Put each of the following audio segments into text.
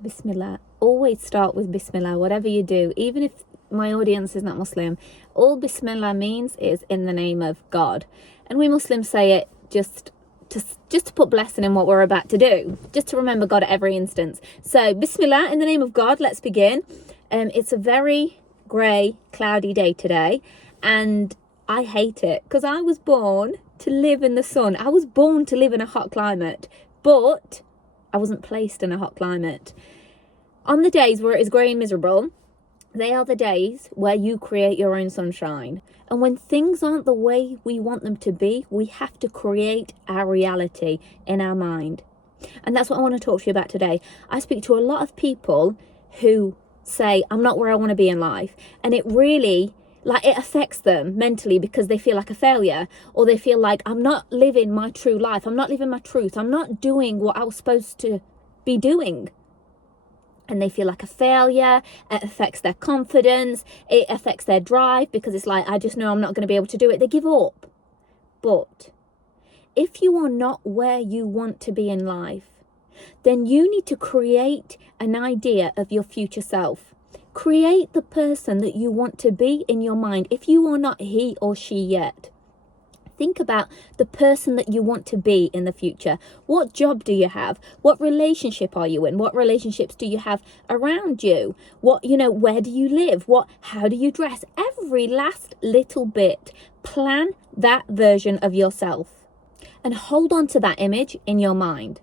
Bismillah. Always start with Bismillah, whatever you do. Even if my audience is not Muslim, all Bismillah means is in the name of God. And we Muslims say it just to put blessing in what we're about to do, just to remember God at every instance. So Bismillah, in the name of God, let's begin. It's a very grey, cloudy day today, and I hate it because I was born to live in the sun. I was born to live in a hot climate, but I wasn't placed in a hot climate. On the days where it is grey and miserable, they are the days where you create your own sunshine. And when things aren't the way we want them to be, we have to create our reality in our mind. And that's what I want to talk to you about today. I speak to a lot of people who say, I'm not where I want to be in life. And it really, it affects them mentally because they feel like a failure, or they feel like I'm not living my true life. I'm not living my truth. I'm not doing what I was supposed to be doing. And they feel like a failure. It affects their confidence. It affects their drive because it's like, I just know I'm not going to be able to do it. They give up. But if you are not where you want to be in life, then you need to create an idea of your future self. Create the person that you want to be in your mind if you are not he or she yet. Think about the person that you want to be in the future. What job do you have? What relationship are you in? What relationships do you have around you? Where do you live? How do you dress? Every last little bit. Plan that version of yourself and hold on to that image in your mind.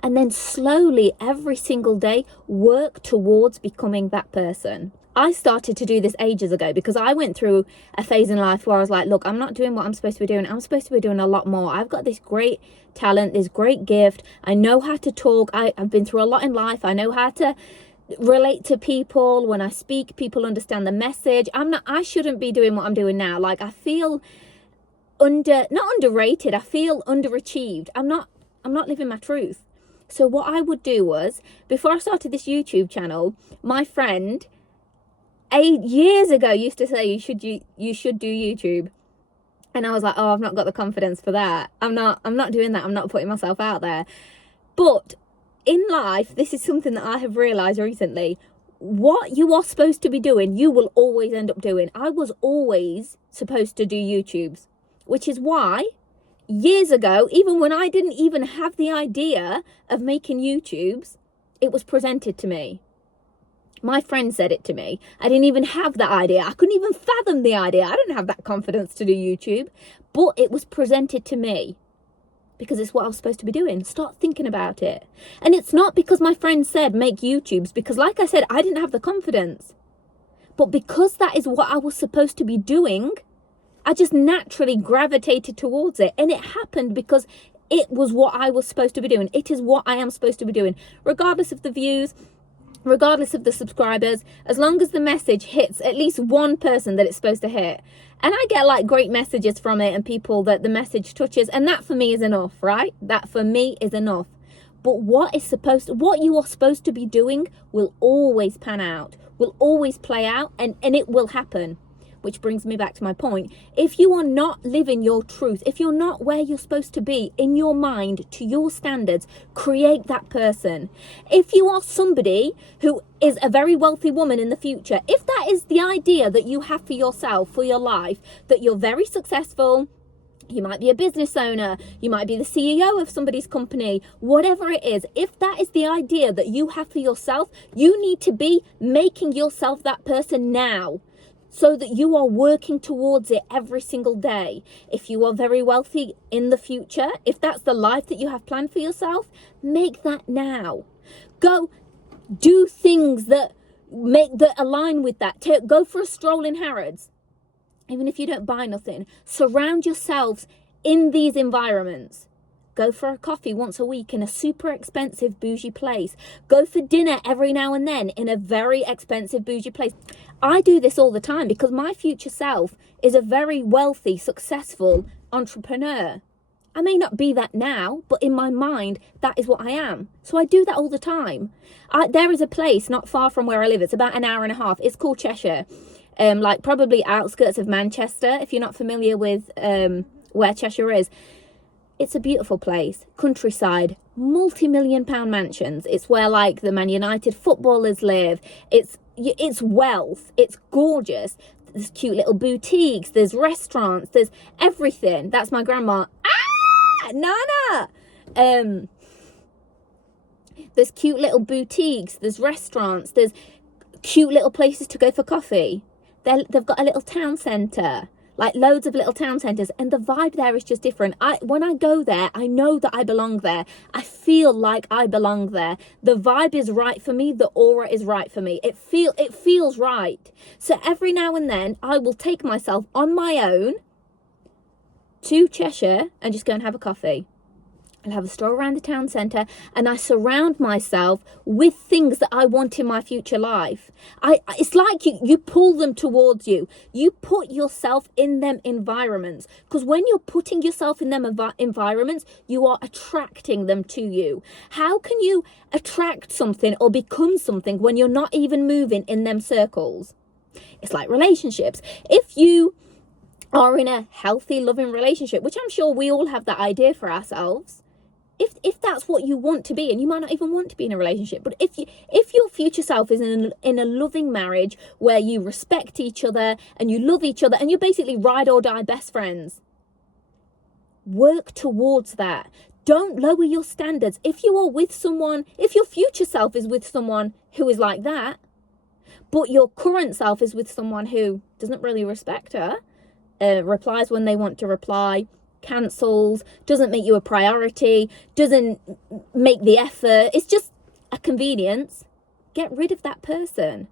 And then slowly, every single day, work towards becoming that person. I started to do this ages ago because I went through a phase in life where I was like, look, I'm not doing what I'm supposed to be doing. I'm supposed to be doing a lot more. I've got this great talent, this great gift. I know how to talk. I've been through a lot in life. I know how to relate to people. When I speak, people understand the message. I shouldn't be doing what I'm doing now. I feel not underrated. I feel underachieved. I'm not living my truth. So what I would do was, before I started this YouTube channel, my friend 8 years ago used to say you should do YouTube, and I was like, oh, I've not got the confidence for that. I'm not doing that. I'm not putting myself out there. But in life, this is something that I have realized recently. What you are supposed to be doing, you will always end up doing. I was always supposed to do YouTubes, which is why years ago, even when I didn't even have the idea of making YouTubes, it was presented to me. My friend said it to me. I didn't even have that idea. I couldn't even fathom the idea. I didn't have that confidence to do YouTube, but it was presented to me because it's what I was supposed to be doing. Start thinking about it. And it's not because my friend said make YouTubes, because like I said, I didn't have the confidence. But because that is what I was supposed to be doing, I just naturally gravitated towards it. And it happened because it was what I was supposed to be doing. It is what I am supposed to be doing, regardless of the views, regardless of the subscribers, as long as the message hits at least one person that it's supposed to hit. And I get great messages from it and people that the message touches, and that for me is enough, right? That for me is enough. But what you are supposed to be doing will always pan out, will always play out, and it will happen. Which brings me back to my point. If you are not living your truth, if you're not where you're supposed to be in your mind to your standards, create that person. If you are somebody who is a very wealthy woman in the future, if that is the idea that you have for yourself, for your life, that you're very successful, you might be a business owner, you might be the CEO of somebody's company, whatever it is, if that is the idea that you have for yourself, you need to be making yourself that person now, so that you are working towards it every single day. If you are very wealthy in the future, if that's the life that you have planned for yourself, make that now. Go do things that align with that. Go for a stroll in Harrods. Even if you don't buy nothing, surround yourselves in these environments. Go for a coffee once a week in a super expensive bougie place. Go for dinner every now and then in a very expensive bougie place. I do this all the time because my future self is a very wealthy, successful entrepreneur. I may not be that now, but in my mind, that is what I am. So I do that all the time. There is a place not far from where I live. It's about an hour and a half. It's called Cheshire. Probably outskirts of Manchester, if you're not familiar with where Cheshire is. It's a beautiful place, countryside, multi-million-pound mansions. It's where like the Man United footballers live. It's wealth. It's gorgeous. There's cute little boutiques. There's restaurants. There's everything. That's my grandma. Nana. There's cute little boutiques. There's restaurants. There's cute little places to go for coffee. They've got a little town centre. Like loads of little town centres, and the vibe there is just different. When I go there, I know that I belong there. I feel like I belong there. The vibe is right for me. The aura is right for me. It feels right. So every now and then, I will take myself on my own to Cheshire and just go and have a coffee. I'll have a stroll around the town centre, and I surround myself with things that I want in my future life. It's like you pull them towards you. You put yourself in them environments, because when you're putting yourself in them environments, you are attracting them to you. How can you attract something or become something when you're not even moving in them circles? It's like relationships. If you are in a healthy, loving relationship, which I'm sure we all have that idea for ourselves, if that's what you want to be, and you might not even want to be in a relationship, but if your future self is in a loving marriage where you respect each other and you love each other and you're basically ride or die best friends, work towards that. Don't lower your standards. If you are with someone, if your future self is with someone who is like that, but your current self is with someone who doesn't really respect her, replies when they want to reply, cancels, doesn't make you a priority, doesn't make the effort, it's just a convenience, get rid of that person,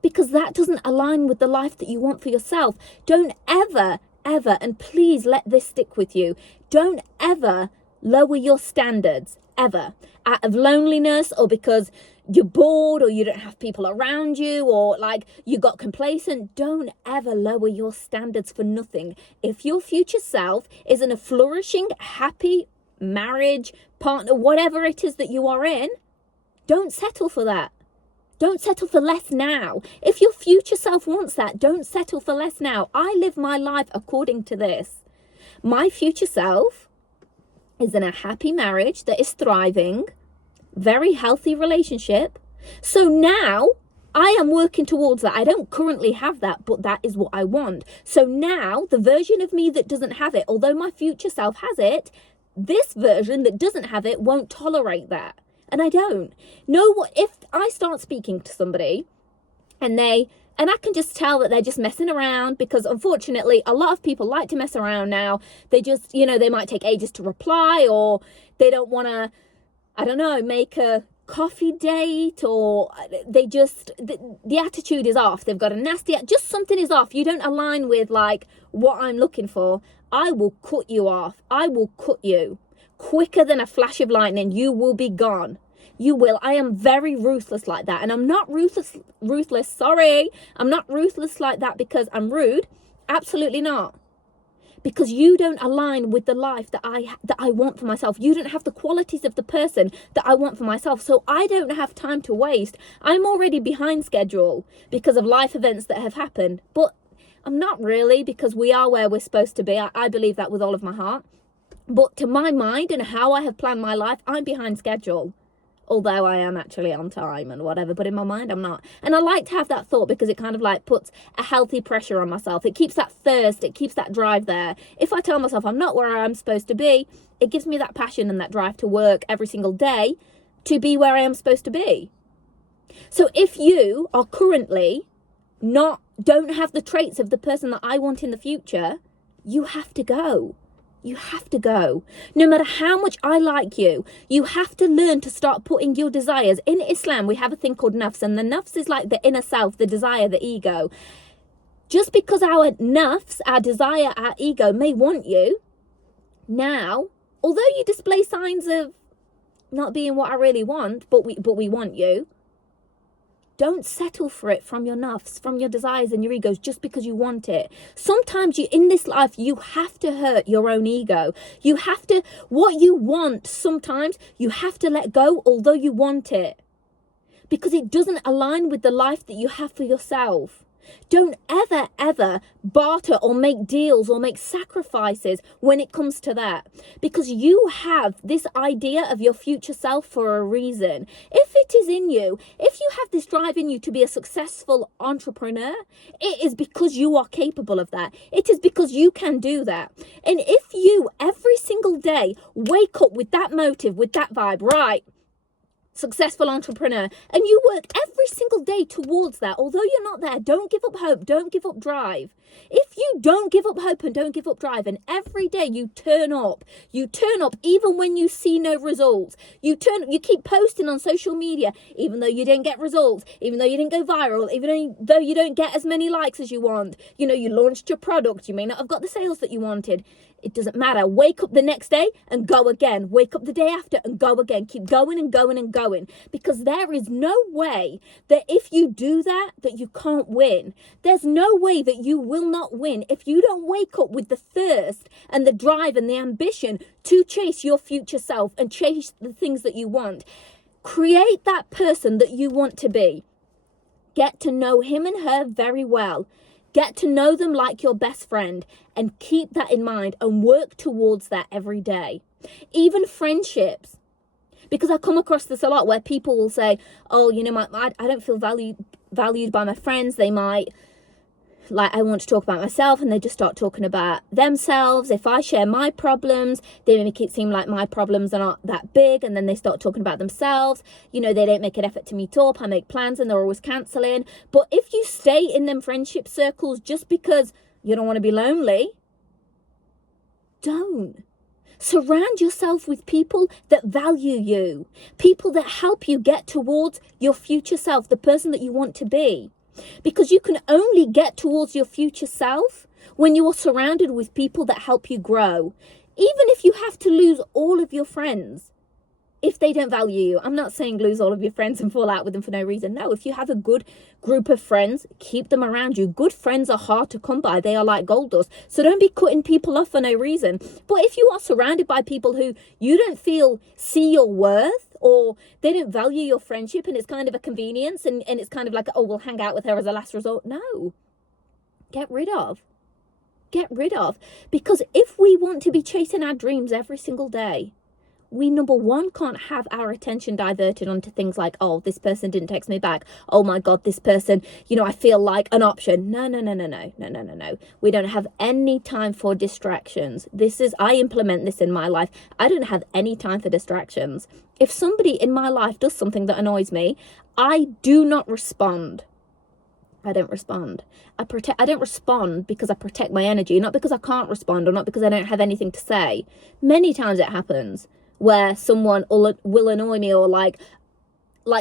because that doesn't align with the life that you want for yourself. Don't ever, and please let this stick with you, don't ever lower your standards, ever, out of loneliness or because you're bored or you don't have people around you or like you got complacent. Don't ever lower your standards for nothing. If your future self is in a flourishing, happy marriage, partner, whatever it is that you are in, don't settle for that. Don't settle for less now. If your future self wants that, don't settle for less now. I live my life according to this. My future self is in a happy marriage that is thriving, very healthy relationship. So now I am working towards that. I don't currently have that, but that is what I want. So now the version of me that doesn't have it, although my future self has it, this version that doesn't have it won't tolerate that. And I don't know what, if I start speaking to somebody and I can just tell that they're just messing around, because unfortunately a lot of people like to mess around now. They just, they might take ages to reply, or they don't want to, I don't know, make a coffee date, or they just, the attitude is off. They've got a nasty, just something is off. You don't align with like what I'm looking for. I will cut you off. I will cut you quicker than a flash of lightning. You will be gone. You will. I am very ruthless like that. And I'm not ruthless. Sorry. I'm not ruthless like that because I'm rude. Absolutely not. Because you don't align with the life that I want for myself. You don't have the qualities of the person that I want for myself. So I don't have time to waste. I'm already behind schedule because of life events that have happened. But I'm not really, because we are where we're supposed to be. I believe that with all of my heart. But to my mind and how I have planned my life, I'm behind schedule. Although I am actually on time and whatever, but in my mind I'm not. And I like to have that thought because it kind of like puts a healthy pressure on myself. It keeps that thirst, it keeps that drive there. If I tell myself I'm not where I'm supposed to be, it gives me that passion and that drive to work every single day to be where I am supposed to be. So if you are currently don't have the traits of the person that I want in the future, you have to go. You have to go. No matter how much I like you, you have to learn to start putting your desires. In Islam, we have a thing called nafs, and the nafs is like the inner self, the desire, the ego. Just because our nafs, our desire, our ego may want you, now, although you display signs of not being what I really want, but we want you, don't settle for it from your nafs, from your desires and your egos, just because you want it. Sometimes in this life, you have to hurt your own ego. You have to, what you want, sometimes you have to let go, although you want it. Because it doesn't align with the life that you have for yourself. Don't ever, ever barter or make deals or make sacrifices when it comes to that. Because you have this idea of your future self for a reason. If it is in you, if you have this drive in you to be a successful entrepreneur, it is because you are capable of that. It is because you can do that. And if you every single day wake up with that motive, with that vibe, right, successful entrepreneur, and you work every single day towards that, although you're not there, don't give up hope, don't give up drive. If you don't give up hope and don't give up drive, and every day you turn up even when you see no results, you keep posting on social media even though you didn't get results, even though you didn't go viral, even though you don't get as many likes as you want, you launched your product, you may not have got the sales that you wanted. It doesn't matter. Wake up the next day and go again. Wake up the day after and go again. Keep going and going and going. Because there is no way that if you do that you can't win. There's no way that you will not win if you don't wake up with the thirst and the drive and the ambition to chase your future self and chase the things that you want. Create that person that you want to be. Get to know him and her very well. Get to know them like your best friend and keep that in mind and work towards that every day. Even friendships. Because I come across this a lot where people will say, oh, I don't feel valued by my friends. They might, I want to talk about myself and they just start talking about themselves. If I share my problems, they make it seem like my problems are not that big, and then they start talking about themselves. They don't make an effort to meet up. I make plans and they're always cancelling. But if you stay in them friendship circles just because you don't want to be lonely, don't. Surround yourself with people that value you, people that help you get towards your future self, the person that you want to be. Because you can only get towards your future self when you are surrounded with people that help you grow. Even if you have to lose all of your friends, if they don't value you. I'm not saying lose all of your friends and fall out with them for no reason. No, if you have a good group of friends, keep them around you. Good friends are hard to come by. They are like gold dust. So don't be cutting people off for no reason. But if you are surrounded by people who you don't feel see your worth, or they don't value your friendship and it's kind of a convenience and it's kind of like, oh, we'll hang out with her as a last resort. No. Get rid of. Because if we want to be chasing our dreams every single day, we, number one, can't have our attention diverted onto things like, oh, this person didn't text me back. Oh my God, this person, I feel like an option. No. We don't have any time for distractions. I implement this in my life. I don't have any time for distractions. If somebody in my life does something that annoys me, I do not respond. I don't respond. I don't respond because I protect my energy, not because I can't respond or not because I don't have anything to say. Many times it happens where someone will annoy me, or like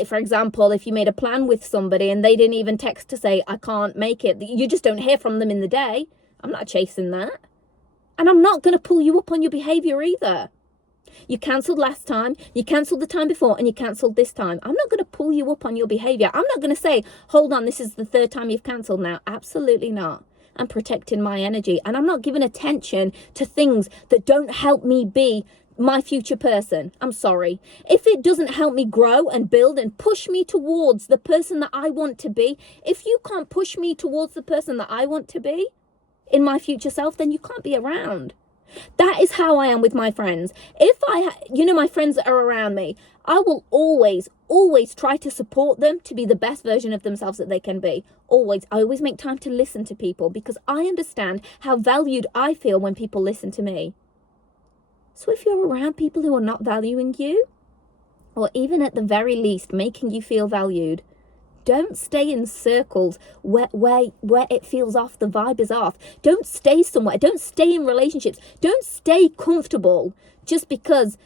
for example, if you made a plan with somebody and they didn't even text to say, I can't make it, you just don't hear from them in the day. I'm not chasing that. And I'm not going to pull you up on your behavior either. You cancelled last time, you cancelled the time before, and you cancelled this time. I'm not going to pull you up on your behavior. I'm not going to say, hold on, this is the third time you've cancelled now. Absolutely not. I'm protecting my energy, and I'm not giving attention to things that don't help me be my future person. I'm sorry. If it doesn't help me grow and build and push me towards the person that I want to be, if you can't push me towards the person that I want to be in my future self, then you can't be around. That is how I am with my friends. If my friends that are around me, I will always try to support them to be the best version of themselves that they can be. Always. I always make time to listen to people because I understand how valued I feel when people listen to me. So if you're around people who are not valuing you, or even at the very least making you feel valued, don't stay in circles where it feels off, the vibe is off. Don't stay somewhere. Don't stay in relationships. Don't stay comfortable just because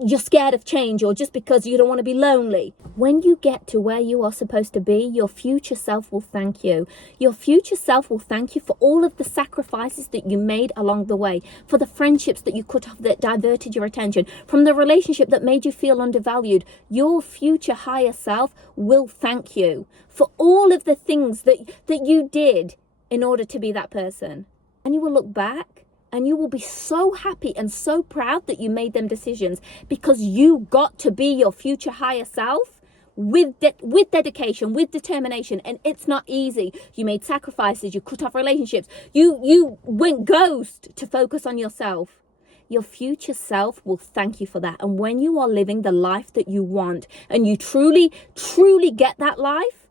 you're scared of change or just because you don't want to be lonely. When you get to where you are supposed to be, your future self will thank you. Your future self will thank you for all of the sacrifices that you made along the way, for the friendships that you cut off that diverted your attention, from the relationship that made you feel undervalued. Your future higher self will thank you for all of the things that you did in order to be that person. And you will look back and you will be so happy and so proud that you made them decisions, because you got to be your future higher self with dedication, with determination. And it's not easy. You made sacrifices, you cut off relationships, you went ghost to focus on yourself. Your future self will thank you for that. And when you are living the life that you want and you truly, truly get that life,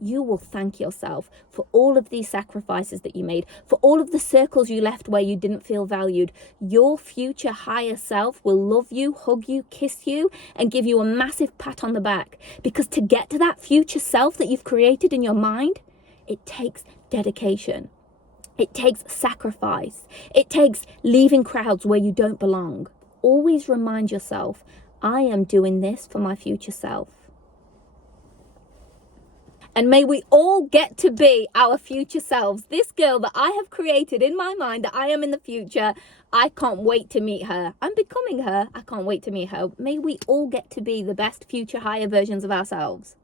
you will thank yourself for all of these sacrifices that you made, for all of the circles you left where you didn't feel valued. Your future higher self will love you, hug you, kiss you, and give you a massive pat on the back. Because to get to that future self that you've created in your mind, it takes dedication. It takes sacrifice. It takes leaving crowds where you don't belong. Always remind yourself, I am doing this for my future self. And may we all get to be our future selves. This girl that I have created in my mind that I am in the future, I can't wait to meet her. I'm becoming her. I can't wait to meet her. May we all get to be the best future higher versions of ourselves.